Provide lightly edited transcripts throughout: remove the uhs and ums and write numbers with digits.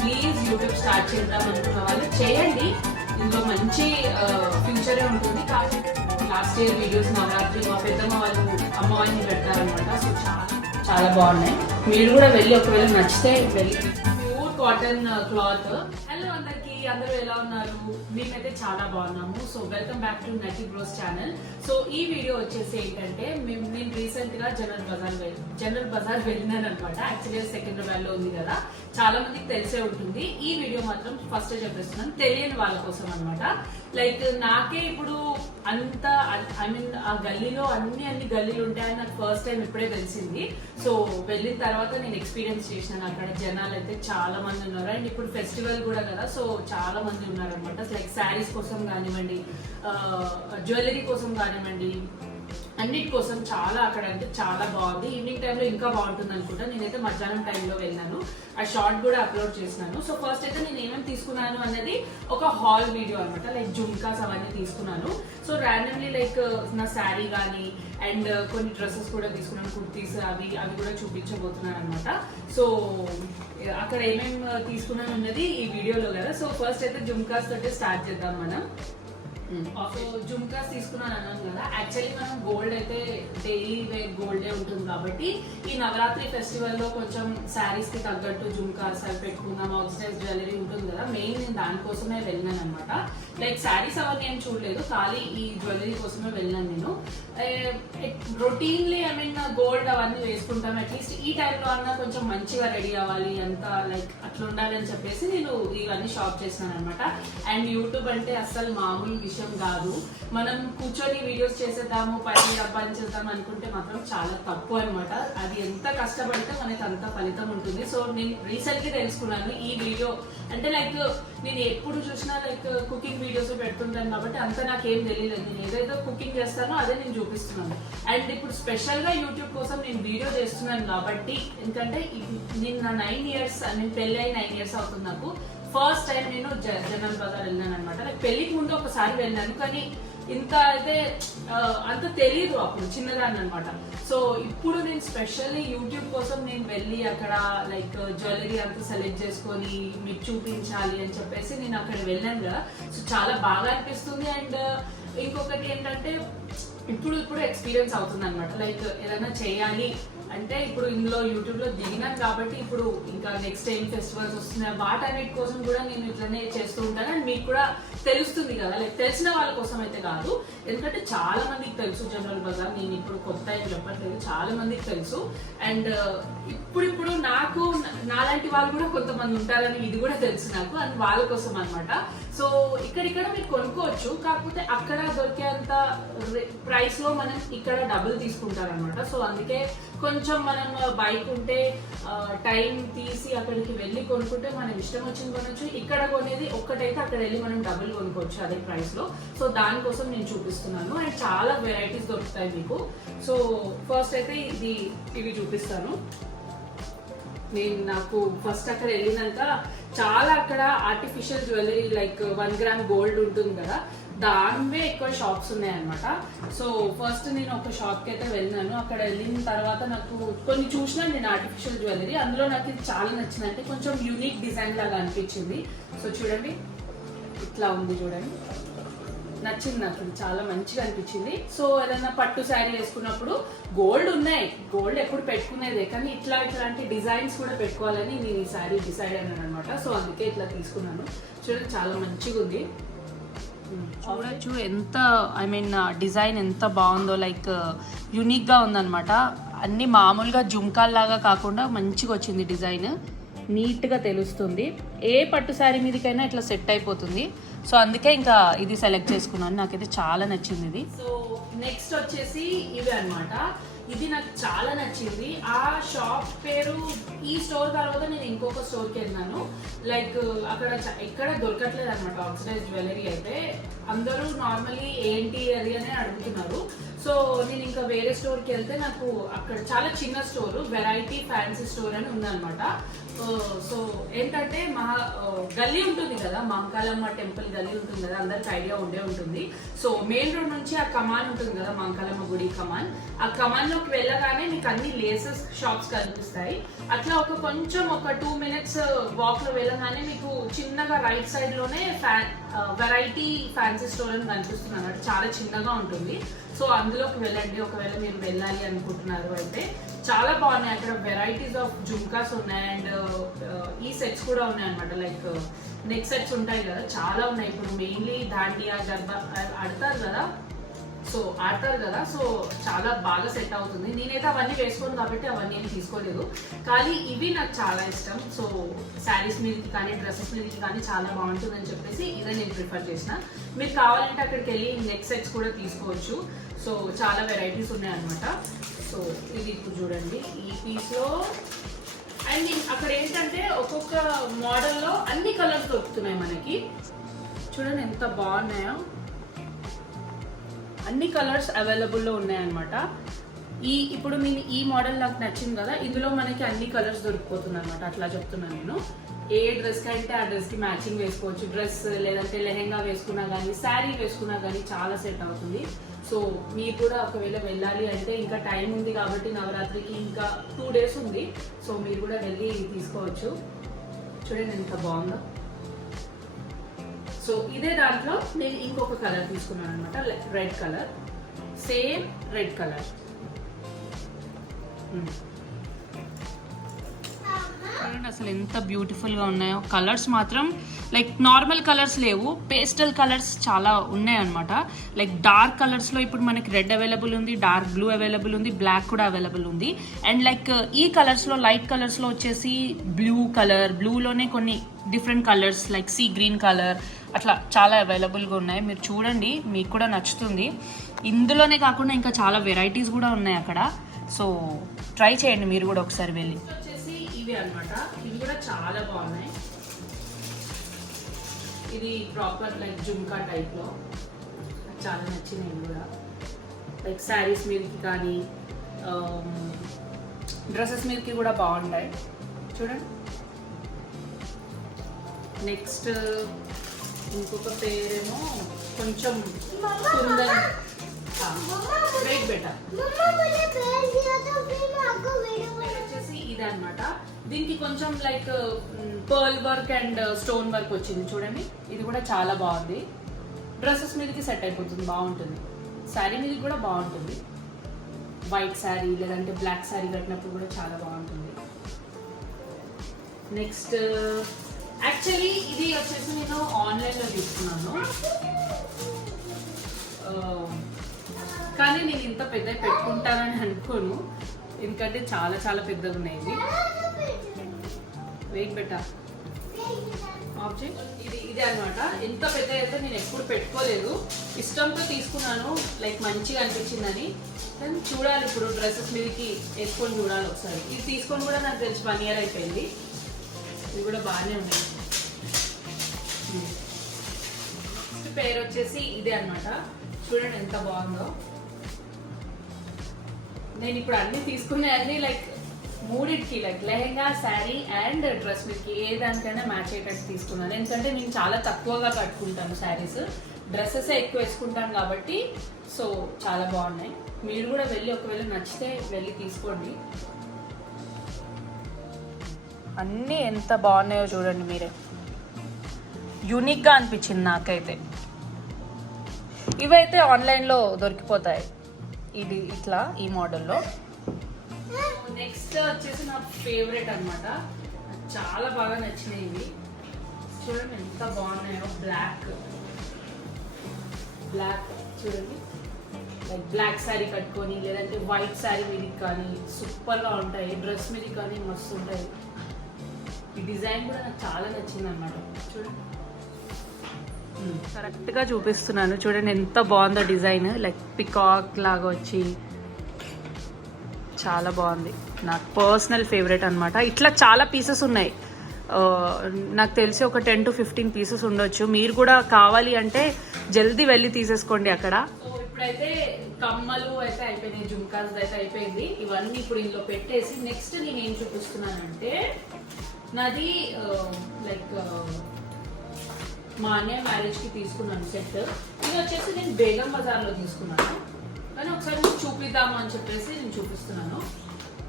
Please YouTube start చేద్దాం అనుకున్న వాళ్ళు చేయండి. ఇందులో మంచి ఫ్యూచరే ఉంటుంది. లాస్ట్ ఇయర్ వీడియోస్ నవరాత్రి మా పెద్దమ్మ వాళ్ళు అమ్మవారిని పెడతారనమాట. సో చాలా చాలా బాగున్నాయి. మీరు కూడా వెళ్ళి ఒకవేళ నచ్చితే వెళ్ళి. Pure cotton cloth. హలో అందరికి, అందరూ ఎలా ఉన్నారు? మేమైతే చాలా బాగున్నాము. So welcome back to Nati bros channel. So ఈ వీడియో వచ్చేసి ఏంటంటే నేను రీసెంట్ గా జనరల్ బజార్ వెళ్ళినాను అనమాట. యాక్చువల్లీ సెకండ్రాబాద్ లో ఉంది కదా, చాలా మందికి తెలిసే ఉంటుంది. ఈ వీడియో మాత్రం ఫస్ట్ చెప్పేస్తున్నాను తెలియని వాళ్ళ కోసం అనమాట. లైక్ నాకే ఇప్పుడు అంత ఐ మీన్ ఆ గల్లీలో అన్ని గల్లీలు ఉంటాయని నాకు ఫస్ట్ టైం ఇప్పుడే తెలిసింది. సో వెళ్ళిన తర్వాత నేను ఎక్స్పీరియన్స్ చేసినాను. అక్కడ జనాలు అయితే చాలా మంది ఉన్నారు. అండ్ ఇప్పుడు ఫెస్టివల్ కూడా కదా, సో చాలా మంది ఉన్నారు అనమాట. లైక్ శారీస్ కోసం కానివ్వండి, జ్యువెలరీ కోసం కానివ్వండి, అన్నిటి కోసం చాలా అక్కడ అంటే చాలా బాగుంది. ఈవినింగ్ టైంలో ఇంకా బాగుంటుంది అనుకుంటా. నేనైతే మధ్యాహ్నం టైంలో వెళ్ళాను. ఆ షార్ట్ కూడా అప్లోడ్ చేసినాను. సో ఫస్ట్ అయితే నేను ఏమేమి తీసుకున్నాను అన్నది ఒక హాల్ వీడియో అనమాట. లైక్ జుమ్కాస్ అవన్నీ తీసుకున్నాను. సో ర్యాండమ్లీ లైక్ నా శారీ కానీ అండ్ కొన్ని డ్రెస్సెస్ కూడా తీసుకున్నాను, కుర్తీస్ అవి కూడా చూపించబోతున్నాను అనమాట. సో అక్కడ ఏమేమి తీసుకున్నాను అన్నది ఈ వీడియోలో కదా. సో ఫస్ట్ అయితే జుమ్కాస్ తోటి స్టార్ట్ చేద్దాం మనం. సో జుమ్కాస్ తీసుకున్నాను అన్నాను కదా. యాక్చువల్లీ మనం గోల్డ్ అయితే డైలీ వేర్ గోల్డే ఉంటుంది కాబట్టి ఈ నవరాత్రి ఫెస్టివల్ లో కొంచెం శారీస్ కి తగ్గట్టు జుమ్కాస్ అవి పెట్టుకుందాం, ఆక్సిడైజ్ జ్యువెలరీ ఉంటుంది కదా. మెయిన్ నేను దానికోసమే వెళ్ళినాను అనమాట. లైక్ శారీస్ అవన్నీ ఏం చూడలేదు, ఖాళీ ఈ జ్యువెలరీ కోసమే వెళ్ళినాను నేను. రొటీన్లీ ఐ మీన్ గోల్డ్ అవన్నీ వేసుకుంటాం, అట్లీస్ట్ ఈ టైంలో అన్నా కొంచెం మంచిగా రెడీ అవ్వాలి, అంతా లైక్ అట్లా ఉండాలి అని చెప్పేసి నేను ఇవన్నీ షాప్ చేసినాను అనమాట. అండ్ యూట్యూబ్ అంటే అస్సలు మామూలు విషయం కాదు. మనం కూర్చొని వీడియోస్ చేసేద్దాము, పని చేద్దాం అనుకుంటే మాత్రం చాలా తప్పు అనమాట. అది ఎంత కష్టపడితే మనకి అంత ఫలితం ఉంటుంది. సో నేను రీసెంట్ గా తెలుసుకున్నాను ఈ వీడియో. అంటే లైక్ నేను ఎప్పుడు చూసినా లైక్ కుకింగ్ వీడియోస్ పెడుతుంటాను కాబట్టి అంత నాకేం తెలియలేదు. నేను ఏదైతే కుకింగ్ చేస్తానో అదే నేను చూపిస్తున్నాను. అండ్ ఇప్పుడు స్పెషల్ గా యూట్యూబ్ కోసం నేను వీడియో చేస్తున్నాను కాబట్టి, ఎందుకంటే నేను నా 9 years నేను పెళ్లి అయి 9 years అవుతుంది నాకు. ఫస్ట్ టైం నేను జనరల్ బజార్ వెళ్ళాను అనమాట. లైక్ పెళ్లికి ముందు ఒకసారి వెళ్ళాను, కానీ ఇంత అయితే అంత తెలియదు అప్పుడు, చిన్నదాన్ని అనమాట. సో ఇప్పుడు నేను స్పెషల్లీ యూట్యూబ్ కోసం నేను వెళ్ళి అక్కడ లైక్ జ్యువెలరీ అంతా సెలెక్ట్ చేసుకొని మీకు చూపించాలి అని చెప్పేసి నేను అక్కడ వెళ్ళాను కదా. సో చాలా బాగా అనిపిస్తుంది. అండ్ ఇంకొకటి ఏంటంటే ఇప్పుడు ఎక్స్పీరియన్స్ అవుతుంది అనమాట. లైక్ ఏదైనా చేయాలి అంటే ఇప్పుడు ఇందులో యూట్యూబ్ లో దిగినాను కాబట్టి ఇప్పుడు ఇంకా నెక్స్ట్ టైం ఫెస్టివల్స్ వస్తున్నాయి, వాటన్నిటి కోసం కూడా నేను ఇట్లనే చేస్తూ ఉంటాను. అండ్ మీకు కూడా తెలుస్తుంది కదా, లైక్ తెలిసిన వాళ్ళ కోసం అయితే కాదు, ఎందుకంటే చాలా మందికి తెలుసు జనరల్ బజార్. నేను ఇప్పుడు కొత్త ఏం చెప్పట్లేదు, చాలా మందికి తెలుసు. అండ్ ఇప్పుడు నాకు నాలాంటి వాళ్ళు కూడా కొంతమంది ఉంటారని ఇది కూడా తెలుసు నాకు, అండ్ వాళ్ళ కోసం అనమాట. సో ఇక్కడ మీరు కొనుక్కోవచ్చు, కాకపోతే అక్కడ దొరికేంత ప్రైస్ లో మనం ఇక్కడ డబుల్ తీసుకుంటారనమాట. సో అందుకే కొంచెం మనం బైక్ ఉంటే టైం తీసి అక్కడికి వెళ్ళి కొనుక్కుంటే మనం ఇష్టం వచ్చింది కొనొచ్చు. ఇక్కడ కొనేది ఒక్కటైతే అక్కడ వెళ్ళి మనం డబుల్ కొనుక్కోవచ్చు అదే ప్రైస్ లో. సో దానికోసం నేను చూపిస్తున్నాను. అండ్ చాలా వెరైటీస్ దొరుకుతాయి మీకు. సో ఫస్ట్ అయితే ఇవి చూపిస్తాను. నాకు ఫస్ట్ అక్కడ వెళ్ళినాక చాలా అక్కడ artificial jewellery like 1 gram gold ఉంటుంది కదా, దానివే ఎక్కువ షాప్స్ ఉన్నాయన్నమాట. సో ఫస్ట్ నేను ఒక షాప్ కి అయితే వెళ్ళినాను. అక్కడ వెళ్ళిన తర్వాత నాకు కొన్ని చూసినాను నేను ఆర్టిఫిషియల్ జ్యువెలరీ. అందులో నాకు ఇది చాలా నచ్చింది, అంటే కొంచెం యూనిక్ డిజైన్ లాగా అనిపించింది. సో చూడండి ఇట్లా ఉంది, చూడండి నచ్చింది నాకు, ఇది చాలా మంచిగా అనిపించింది. సో ఏదైనా పట్టు శారీ వేసుకున్నప్పుడు గోల్డ్ ఉన్నాయి, గోల్డ్ ఎప్పుడు పెట్టుకునేదే, కానీ ఇట్లాంటి డిజైన్స్ కూడా పెట్టుకోవాలని నేను ఈ శారీ డిసైడ్ అయినాను అనమాట. సో అందుకే ఇట్లా తీసుకున్నాను. చూడండి చాలా మంచిగా ఉంది. చూడొచ్చు ఎంత ఐ మీన్ డిజైన్ ఎంత బాగుందో, లైక్ యూనిక్గా ఉందన్నమాట. అన్ని మామూలుగా జుమ్కాల్ లాగా కాకుండా మంచిగా వచ్చింది డిజైన్, నీట్గా తెలుస్తుంది. ఏ పట్టు శారీ మీదకైనా ఇట్లా సెట్ అయిపోతుంది. సో అందుకే ఇంకా ఇది సెలెక్ట్ చేసుకున్నాను, నాకైతే చాలా నచ్చింది ఇది. సో నెక్స్ట్ వచ్చేసి ఇవి అనమాట. ఇది నాకు చాలా నచ్చింది. ఆ షాప్ పేరు, ఈ స్టోర్ తర్వాత నేను ఇంకొక స్టోర్కి వెళ్ళినాను. లైక్ అక్కడ ఎక్కడ దొరకట్లేదు అనమాట ఆక్సిడైజ్ జ్యువెలరీ అయితే. అందరూ నార్మల్లీ ఏంటి అది అని అడుగుతున్నారు. సో నేను ఇంకా వేరే స్టోర్కి వెళ్తే నాకు అక్కడ చాలా చిన్న స్టోర్, వెరైటీ ఫ్యాన్సీ స్టోర్ అని ఉందన్నమాట. సో ఏంటంటే గల్లీ ఉంటుంది కదా, మహంకాళమ్మ టెంపుల్ గల్లీ ఉంటుంది కదా, అందరికి ఐడియా ఉండే ఉంటుంది. సో మెయిన్ రోడ్ నుంచి ఆ కమాన్ ఉంటుంది కదా, మహంకాళమ్మ గుడి కమాన్, ఆ కమాన్ లోకి వెళ్ళగానే మీకు అన్ని లేసెస్ షాప్స్ కనిపిస్తాయి. అట్లా కొంచెం ఒక 2 minutes వాక్ లో వెళ్ళగానే మీకు చిన్నగా రైట్ సైడ్ లోనే వెరైటీ ఫ్యాన్సీ స్టోర్ అని కనిపిస్తుంది అన్నట్టు. చాలా చిన్నగా ఉంటుంది. సో అందులోకి వెళ్ళండి ఒకవేళ మీరు వెళ్ళాలి అనుకుంటున్నారు అయితే. చాలా బాగున్నాయి అక్కడ, వెరైటీస్ ఆఫ్ జుమ్కాస్ ఉన్నాయి అండ్ ఈ సెట్స్ కూడా ఉన్నాయి అనమాట. లైక్ నెక్ సెట్స్ ఉంటాయి కదా, చాలా ఉన్నాయి. ఇప్పుడు మెయిన్లీ దాండియా గర్బా ఆడతారు కదా, సో చాలా బాగా సెట్ అవుతుంది. నేనైతే అవన్నీ వేసుకోను కాబట్టి అవన్నీ ఏం తీసుకోలేదు, కానీ ఇవి నాకు చాలా ఇష్టం. సో శారీస్ మీదకి కానీ డ్రెస్సెస్ మీదకి కానీ చాలా బాగుంటుందని చెప్పేసి ఇదే నేను ప్రిఫర్ చేసిన. మీరు కావాలంటే అక్కడికి వెళ్ళి నెక్ సెట్స్ కూడా తీసుకోవచ్చు. సో చాలా వెరైటీస్ ఉన్నాయి అనమాట. సో ఇది ఇప్పుడు చూడండి ఈ పీస్లో. అండ్ అక్కడ ఏంటంటే ఒక్కొక్క మోడల్లో అన్ని కలర్స్ దొరుకుతున్నాయి మనకి. చూడండి ఎంత బాగున్నాయో, అన్ని కలర్స్ అవైలబుల్లో ఉన్నాయన్నమాట. ఇప్పుడు నేను ఈ మోడల్ నాకు నచ్చింది కదా, ఇందులో మనకి అన్ని కలర్స్ దొరికిపోతుంది అనమాట. అట్లా చెప్తున్నాను నేను. ఏ డ్రెస్ కంటే ఆ డ్రెస్కి మ్యాచింగ్ వేసుకోవచ్చు. డ్రెస్ లేదంటే లెహెంగా వేసుకున్నా కానీ, శారీ వేసుకున్నా కానీ చాలా సెట్ అవుతుంది. సో మీరు కూడా ఒకవేళ వెళ్ళాలి అంటే, ఇంకా టైం ఉంది కాబట్టి నవరాత్రికి ఇంకా 2 days ఉంది. సో మీరు కూడా వెళ్ళి తీసుకోవచ్చు. చూడండి ఎంత బాగుందో. సో ఇదే దాంట్లో నేను ఇంకొక కలర్ తీసుకున్నాను అనమాట, red colour. Same red colour. అసలు ఎంత బ్యూటిఫుల్ గా ఉన్నాయో. కలర్స్ మాత్రం లైక్ నార్మల్ కలర్స్ లేవు, పేస్టల్ కలర్స్ చాలా ఉన్నాయి అనమాట. లైక్ డార్క్ కలర్స్ లో ఇప్పుడు మనకి రెడ్ అవైలబుల్ ఉంది, డార్క్ బ్లూ అవైలబుల్ ఉంది, బ్లాక్ కూడా అవైలబుల్ ఉంది. అండ్ లైక్ ఈ కలర్స్ లో, లైట్ కలర్స్ లో వచ్చేసి బ్లూ కలర్, బ్లూలోనే కొన్ని different colours like sea green colour, అట్లా చాలా అవైలబుల్గా ఉన్నాయి. మీరు చూడండి, మీకు కూడా నచ్చుతుంది. ఇందులోనే కాకుండా ఇంకా చాలా వెరైటీస్ కూడా ఉన్నాయి అక్కడ. సో ట్రై చేయండి మీరు కూడా ఒకసారి వెళ్ళి. వచ్చేసి ఇవి అనమాట, ఇవి కూడా చాలా బాగున్నాయి. ఇది ప్రాపర్ లైక్ జుమ్కా టైప్లో చాలా నచ్చింది. ఇవి కూడా లైక్ శారీస్ మీదకి కానీ డ్రెస్సెస్ మీదకి కూడా బాగుంటాయి. చూడండి. నెక్స్ట్ ఇంకొక పేరేమో కొంచెం కుందన్ వెయిట్ బెటర్ వచ్చేసి ఇది అనమాట. దీనికి కొంచెం like pearl work and stone work వచ్చింది చూడండి. ఇది కూడా చాలా బాగుంది. డ్రెస్సెస్ మీదకి సెట్ అయిపోతుంది, బాగుంటుంది. శారీ మీదకి కూడా బాగుంటుంది. వైట్ శారీ లేదంటే బ్లాక్ శారీ కట్టినప్పుడు కూడా చాలా బాగుంటుంది. నెక్స్ట్ యాక్చువల్లీ ఇది వచ్చేసి నేను ఆన్లైన్లో తీసుకున్నాను, కానీ నేను ఇంత పెద్ద పెట్టుకుంటానని అనుకోను, ఎందుకంటే చాలా చాలా పెద్దగా ఉన్నాయి ఇవి. వెయిట్ బెటా ఆబ్జెక్ట్ ఇది అనమాట. ఇంత పెద్ద అయితే నేను ఎప్పుడు పెట్టుకోలేదు, ఇష్టంతో తీసుకున్నాను, లైక్ మంచిగా అనిపించిందని. కానీ చూడాలి ఇప్పుడు డ్రెస్సెస్ మీదకి వేసుకొని చూడాలి ఒకసారి. ఇది తీసుకొని కూడా నాకు తెలిసి 1 year అయిపోయింది. ఇవి కూడా బాగానే ఉన్నాయి. నెక్స్ట్ పేరు వచ్చేసి ఇదే అనమాట. చూడండి ఎంత బాగుందో. నేను ఇప్పుడు అన్ని తీసుకున్నాయన్నీ లైక్ 3కి like lehenga, sari and dress మీదకి ఏ దానికైనా మ్యాచ్ అయ్యేటట్టు తీసుకున్నాను. ఎందుకంటే నేను చాలా తక్కువగా కట్టుకుంటాను శారీస్, డ్రెస్సెస్ ఎక్కువ వేసుకుంటాను కాబట్టి. సో చాలా బాగున్నాయి. మీరు కూడా వెళ్ళి ఒకవేళ నచ్చితే వెళ్ళి తీసుకోండి. అన్నీ ఎంత బాగున్నాయో చూడండి మీరే. యూనిక్గా అనిపించింది నాకైతే. ఇవైతే ఆన్లైన్లో దొరికిపోతాయి, ఇది ఇట్లా ఈ మోడల్లో. నెక్స్ట్ వచ్చేసి నా ఫేవరెట్ అనమాట, చాలా బాగా నచ్చినాయి ఇవి. చూడండి ఎంత బాగున్నాయో. బ్లాక్ చూడండి, లైక్ బ్లాక్ శారీ కట్టుకొని లేదంటే వైట్ శారీ మీదకి కానీ సూపర్గా ఉంటాయి. డ్రెస్ మీదకి కానీ మస్తు ఉంటాయి. ఈ డిజైన్ కూడా నాకు చాలా నచ్చింది అనమాట. చూడండి కరెక్ట్గా చూపిస్తున్నాను, చూడండి ఎంత బాగుందో డిజైన్. లైక్ పికాక్ లాగా వచ్చి చాలా బాగుంది. నాకు పర్సనల్ ఫేవరెట్ అనమాట. ఇట్లా చాలా పీసెస్ ఉన్నాయి, నాకు తెలిసి ఒక 10 to 15 పీసెస్ ఉండొచ్చు. మీరు కూడా కావాలి అంటే జల్దీ వెళ్ళి తీసేసుకోండి అక్కడ. సో ఇప్పుడైతే కమ్మలు అయితే అయిపోయినాయి, జుమ్కాస్ అయితే అయిపోయింది. ఇవన్నీ ఇప్పుడు ఇందులో పెట్టేసి నెక్స్ట్ నేను ఏం చూపిస్తున్నానంటే నాది లైక్ మా అన్నయ్య మ్యారేజ్కి తీసుకున్నాను సెట్. ఇది వచ్చేసి నేను బేగం బజార్లో తీసుకున్నాను, కానీ ఒకసారి చూపిద్దాము అని చెప్పేసి నేను చూపిస్తున్నాను.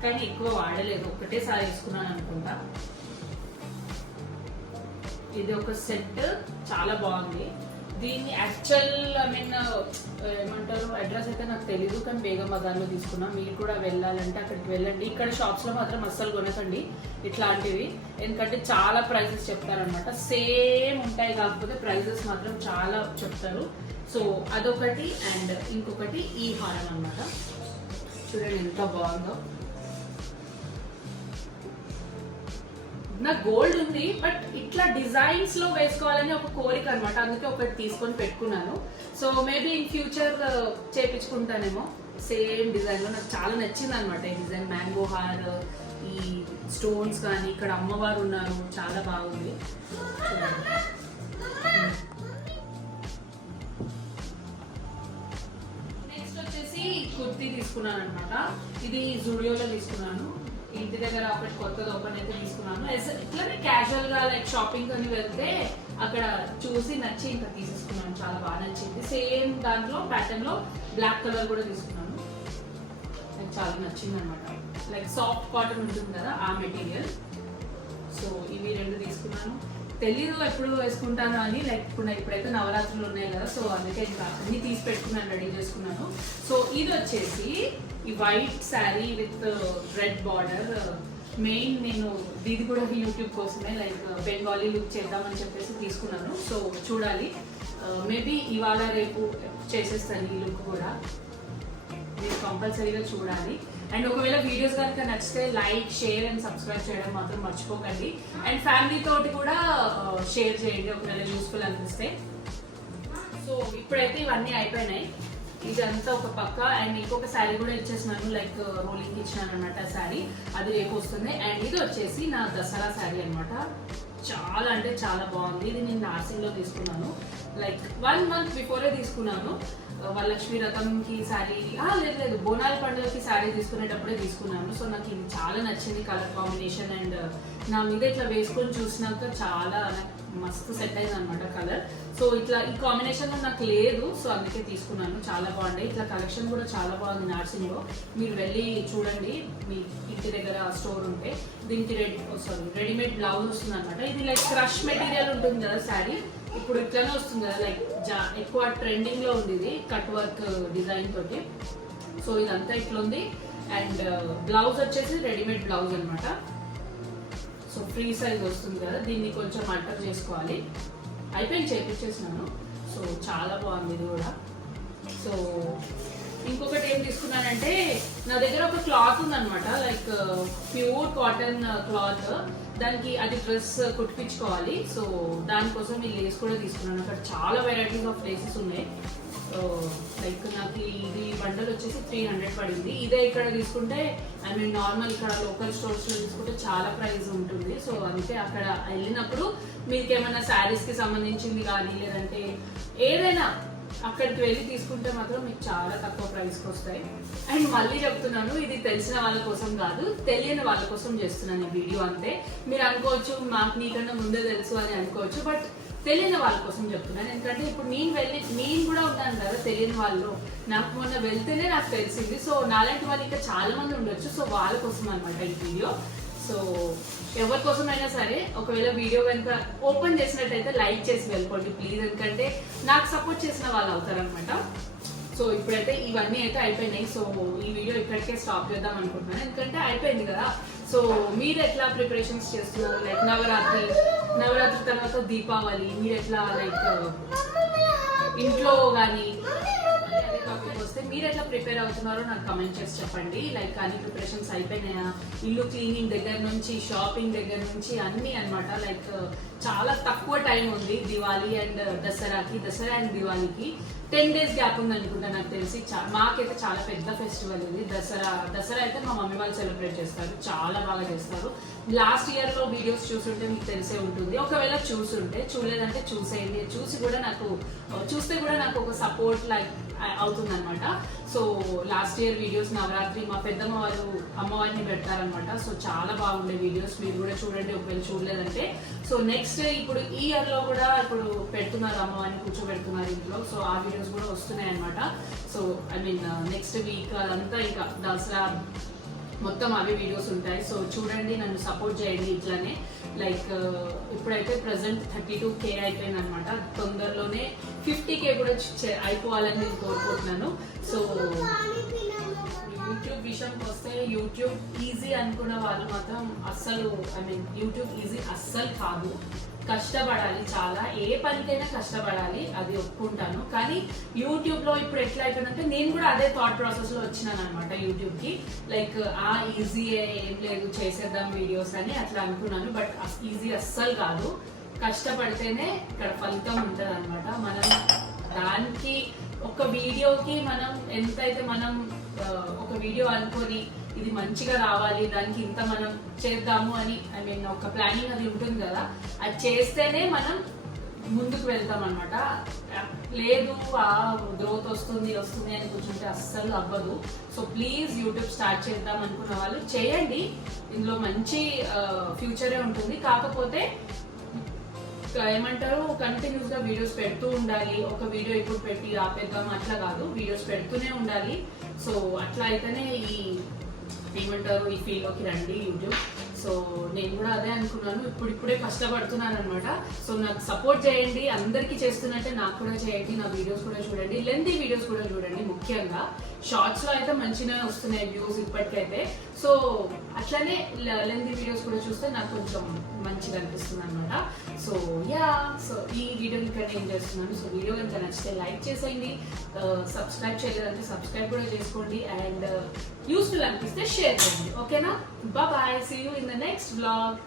కానీ ఎక్కువ వాడలేదు, ఒకటేసారి వేసుకున్నాను అనుకుంటా. ఇది ఒక సెట్, చాలా బాగుంది. దీన్ని యాక్చువల్ ఏమంటారు అడ్రస్ అయితే నాకు తెలీదు, కానీ బేగం బజార్లో తీసుకున్నా. మీరు కూడా వెళ్ళాలంటే అక్కడికి వెళ్ళండి. ఇక్కడ షాప్స్లో మాత్రం అస్సలు కొనకండి ఇట్లాంటివి, ఎందుకంటే చాలా ప్రైజెస్ చెప్తారనమాట. సేమ్ ఉంటాయి కాకపోతే ప్రైజెస్ మాత్రం చాలా చెప్తారు. సో అదొకటి. అండ్ ఇంకొకటి ఈ హారం అనమాట. చూడండి ఎంత బాగుందో. నాకు గోల్డ్ ఉంది, బట్ ఇట్లా డిజైన్స్ లో వేసుకోవాలని ఒక కోరిక అనమాట, అందుకే ఒకటి తీసుకొని పెట్టుకున్నాను. సో మేబీ ఇన్ ఫ్యూచర్ చేపించుకుంటానేమో సేమ్ డిజైన్ లో. నాకు చాలా నచ్చింది అనమాట ఈ డిజైన్. మ్యాంగో హార్, ఈ స్టోన్స్ కానీ, ఇక్కడ అమ్మవారు ఉన్నారు, చాలా బాగుంది. నెక్స్ట్ వచ్చేసి కుర్తీ తీసుకున్నాను అనమాట. ఇది జూడియోలో తీసుకున్నాను. ఇంటి దగ్గర ఒకటి కొత్తది ఓపెన్ అయితే తీసుకున్నాను. ఇట్లానే క్యాజువల్ గా లైక్ షాపింగ్ అని వెళ్తే అక్కడ చూసి నచ్చి ఇంకా తీసేసుకున్నాను. చాలా బాగా నచ్చింది. సేమ్ దాంట్లో ప్యాటర్న్ లో బ్లాక్ కలర్ కూడా తీసుకున్నాను. నాకు చాలా నచ్చింది అనమాట. లైక్ సాఫ్ట్ కాటన్ ఉంటుంది కదా ఆ మెటీరియల్. సో ఇవి రెండు తీసుకున్నాను. తెలీదు ఎప్పుడు వేసుకుంటాను అని, లైక్ ఇప్పుడైతే నవరాత్రులు ఉన్నాయి కదా, సో అందుకే ఇంకా అన్ని తీసి పెట్టుకున్నాను, రెడీ చేసుకున్నాను. సో ఇది వచ్చేసి ఈ white sari with red border. Main నేను ఇది కూడా యూట్యూబ్ కోసమే లైక్ బెంగాలీ లుక్ చేద్దామని చెప్పేసి తీసుకున్నాను. సో చూడాలి, మేబీ ఇవాళ రేపు చేసేస్తాను ఈ లుక్ కూడా. మీరు కంపల్సరీగా చూడాలి. అండ్ ఒకవేళ వీడియోస్ కనుక నచ్చితే లైక్, షేర్ అండ్ సబ్స్క్రైబ్ చేయడం మాత్రం మర్చిపోకండి. అండ్ ఫ్యామిలీ తోటి కూడా షేర్ చేయండి ఒకవేళ యూస్ఫుల్ అనిపిస్తే. సో ఇప్పుడైతే ఇవన్నీ అయిపోయినాయి. ఇదంతా ఒక పక్క. అండ్ ఇంకొక శారీ కూడా ఇచ్చేసినాను, లైక్ రోలింగ్ ఇచ్చినాను అనమాట శారీ. అది రేపు వస్తుంది. అండ్ ఇది వచ్చేసి నా దసరా శారీ అనమాట. చాలా అంటే చాలా బాగుంది. ఇది నేను నార్సింగ్ లో తీసుకున్నాను, లైక్ 1 month బిఫోరే తీసుకున్నాను. వరలక్ష్మి రథంకి శారీ, లేదు బోనాల పండుగకి శారీ తీసుకునేటప్పుడే తీసుకున్నాను. సో నాకు ఇది చాలా నచ్చింది కలర్ కాంబినేషన్. అండ్ నా మీద ఇట్లా వేసుకొని చూసినాక చాలా మస్తు సెట్ అయింది అనమాట కలర్. సో ఇట్లా ఈ కాంబినేషన్ నాకు లేదు, సో అందుకే తీసుకున్నాను. చాలా బాగుంటాయి. ఇట్లా కలెక్షన్ కూడా చాలా బాగుంది నార్సింగ్ లో. మీరు వెళ్ళి చూడండి, మీ ఇంటి దగ్గర స్టోర్ ఉంటే. దీనికి రెడీమేడ్ బ్లౌజ్ వస్తుంది అనమాట. ఇది లైక్ క్రష్ మెటీరియల్ ఉంటుంది కదా శారీ, ఇప్పుడు ఇట్లానే వస్తుంది కదా, లైక్ ఎక్కువ ట్రెండింగ్ లో ఉంది ఇది కట్ వర్క్ డిజైన్ తోటి. సో ఇదంతా ఇట్లా ఉంది. అండ్ బ్లౌజ్ వచ్చేసి రెడీమేడ్ బ్లౌజ్ అనమాట. సో ఫ్రీ సైజ్ వస్తుంది కదా, దీన్ని కొంచెం అల్టర్ చేసుకోవాలి. అయిపోయింది, చేపించేసినాను. సో చాలా బాగుంది ఇది కూడా. సో ఇంకొకటి ఏం తీసుకున్నానంటే, నా దగ్గర ఒక క్లాత్ ఉందన్నమాట, లైక్ ప్యూర్ కాటన్ క్లాత్. దానికి అది డ్రెస్ కుట్టించుకోవాలి. సో దానికోసం ఈ లేస్ కూడా తీసుకున్నాను. అక్కడ చాలా వెరైటీస్ ఆఫ్ లేసెస్ ఉన్నాయి. లైక్ నాకు ఇది బండల్ వచ్చేసి 300 పడింది. ఇదే ఇక్కడ తీసుకుంటే నార్మల్ ఇక్కడ లోకల్ స్టోర్స్ లో తీసుకుంటే చాలా ప్రైస్ ఉంటుంది. సో అందుకే అక్కడ వెళ్ళినప్పుడు మీకు ఏమైనా శారీస్ కి సంబంధించింది కానీ, లేదంటే ఏదైనా అక్కడికి వెళ్ళి తీసుకుంటే మాత్రం మీకు చాలా తక్కువ ప్రైస్కి వస్తాయి. అండ్ మళ్ళీ చెప్తున్నాను, ఇది తెలిసిన వాళ్ళ కోసం కాదు, తెలియని వాళ్ళ కోసం చేస్తున్నాను ఈ వీడియో. అంతే. మీరు అనుకోవచ్చు మాకు నీకన్నా ముందే తెలుసు అని అనుకోవచ్చు, బట్ తెలియని వాళ్ళ కోసం చెప్తున్నాను. ఎందుకంటే ఇప్పుడు నేను కూడా ఉన్నాను కదా తెలియని వాళ్ళు. నాకు మొన్న వెళ్తేనే నాకు తెలిసింది. సో నాలాంటి వాళ్ళు ఇంకా చాలా మంది ఉండొచ్చు. సో వాళ్ళ కోసం అనమాట ఈ వీడియో. సో ఎవరి కోసమైనా సరే ఒకవేళ వీడియో కనుక ఓపెన్ చేసినట్టయితే లైక్ చేసి వెళ్ళిపోండి ప్లీజ్, ఎందుకంటే నాకు సపోర్ట్ చేసిన వాళ్ళు అవుతారనమాట. సో ఇప్పుడైతే ఇవన్నీ అయితే అయిపోయినాయి. సో ఈ వీడియో ఇక్కడికే స్టాప్ చేద్దాం అనుకుంటున్నాను, ఎందుకంటే అయిపోయింది కదా. సో మీరు ఎట్లా ప్రిపరేషన్స్ చేస్తున్నారు, లైక్ నవరాత్రి తర్వాత దీపావళి, మీరు ఎట్లా లైక్ ఇంట్లో కానీ వస్తే మీరు ఎట్లా ప్రిపేర్ అవుతున్నారో నాకు కమెంట్ చేసి చెప్పండి. లైక్ అన్ని ప్రిపరేషన్స్ అయిపోయినాయా, ఇల్లు క్లీనింగ్ దగ్గర నుంచి, షాపింగ్ దగ్గర నుంచి అన్ని అనమాట. లైక్ చాలా తక్కువ టైం ఉంది దివాళీ అండ్ దసరా అండ్ దివాళీకి. 10 days గ్యాప్ ఉంది అనుకుంటా నాకు తెలిసి. మాకైతే చాలా పెద్ద ఫెస్టివల్ ఇది దసరా అయితే మా మమ్మీ వాళ్ళు సెలబ్రేట్ చేస్తారు, చాలా బాగా చేస్తారు. లాస్ట్ ఇయర్ లో వీడియోస్ చూసుంటే మీకు తెలిసే ఉంటుంది, ఒకవేళ చూడలేదంటే చూసేయండి. చూస్తే కూడా నాకు ఒక సపోర్ట్ లైక్ అవుతుంది అనమాట. So last year videos Navratri మా పెద్దమ్మ వాళ్ళు అమ్మవారిని పెడతారనమాట. సో చాలా బాగుండే వీడియోస్, మీరు కూడా చూడండి ఒకవేళ చూడలేదంటే. సో నెక్స్ట్ ఇప్పుడు ఈ ఇయర్ లో కూడా ఇప్పుడు పెడుతున్నారు, అమ్మవారిని కూర్చోబెడుతున్నారు ఇంట్లో. సో ఆ వీడియోస్ కూడా వస్తున్నాయి అనమాట. So I mean next week అదంతా ఇంకా దసరా మొత్తం అవే వీడియోస్ ఉంటాయి. సో చూడండి, నన్ను సపోర్ట్ చేయండి ఇట్లానే. లైక్ ఇప్పుడైతే ప్రెసెంట్ 32K అయిపోయింది అనమాట. తొందరలోనే 50K కూడా అయిపోవాలని నేను కోరుకుంటున్నాను. సో యూట్యూబ్ విషయానికి వస్తే, యూట్యూబ్ ఈజీ అనుకున్న వాళ్ళు మాత్రం యూట్యూబ్ ఈజీ అస్సలు కాదు. కష్టపడాలి, చాలా ఏ పనికైనా కష్టపడాలి, అది ఒప్పుకుంటాను. కానీ యూట్యూబ్ లో ఇప్పుడు ఎట్లా అయిపోయిందంటే, నేను కూడా అదే థాట్ ప్రాసెస్ లో వచ్చినాను అనమాట యూట్యూబ్ కి. లైక్ ఈజీ ఏం లేదు, చేసేద్దాం వీడియోస్ అని అట్లా అనుకున్నాను. బట్ ఈజీ అస్సలు కాదు, కష్టపడితేనే ఇక్కడ ఫలితం ఉంటుంది అనమాట. మనం దానికి ఒక వీడియోకి మనం ఎంతైతే మనం ఒక వీడియో అనుకొని ఇది మంచిగా రావాలి, దానికి ఇంత మనం చేద్దాము అని ఒక ప్లానింగ్ అది ఉంటుంది కదా, అది చేస్తేనే మనం ముందుకు వెళ్తాం అనమాట. లేదు గ్రోత్ వస్తుంది అని కూర్చుంటే అస్సలు అవ్వదు. సో ప్లీజ్ యూట్యూబ్ స్టార్ట్ చేద్దాం అనుకున్న వాళ్ళు చేయండి, ఇందులో మంచి ఫ్యూచరే ఉంటుంది. కాకపోతే ఏమంటారు, కంటిన్యూస్ గా వీడియోస్ పెడుతూ ఉండాలి. ఒక వీడియో ఇప్పుడు పెట్టి ఆపేద్దాం అట్లా కాదు, వీడియోస్ పెడుతూనే ఉండాలి. సో అట్లా అయితేనే ఈ ఫీల్డ్ లోకి రండి యూట్యూబ్. సో నేను కూడా అదే అనుకున్నాను, ఇప్పుడే కష్టపడుతున్నాను అనమాట. సో నాకు సపోర్ట్ చేయండి, అందరికీ చేస్తున్నట్టే నాకు కూడా చేయండి. నా వీడియోస్ కూడా చూడండి, లెంతీ వీడియోస్ కూడా చూడండి. ముఖ్యంగా షార్ట్స్ లో అయితే మంచిగా వస్తున్నాయి వ్యూస్ ఇప్పటికైతే. సో అట్లనే లెంతీ వీడియోస్ కూడా చూస్తే నాకు కొంచెం మంచిగా అనిపిస్తుంది అనమాట. సో ఈ వీడియో ఇక్కడ నేను చేస్తున్నాను. సో వీడియో కనుక నచ్చితే లైక్ చేసేయండి, సబ్స్క్రైబ్ చేయలేదంటే సబ్స్క్రైబ్ కూడా చేసుకోండి, అండ్ యూస్ఫుల్ అనిపిస్తే షేర్ చేయండి. ఓకేనా? Bye, see you in the next vlog.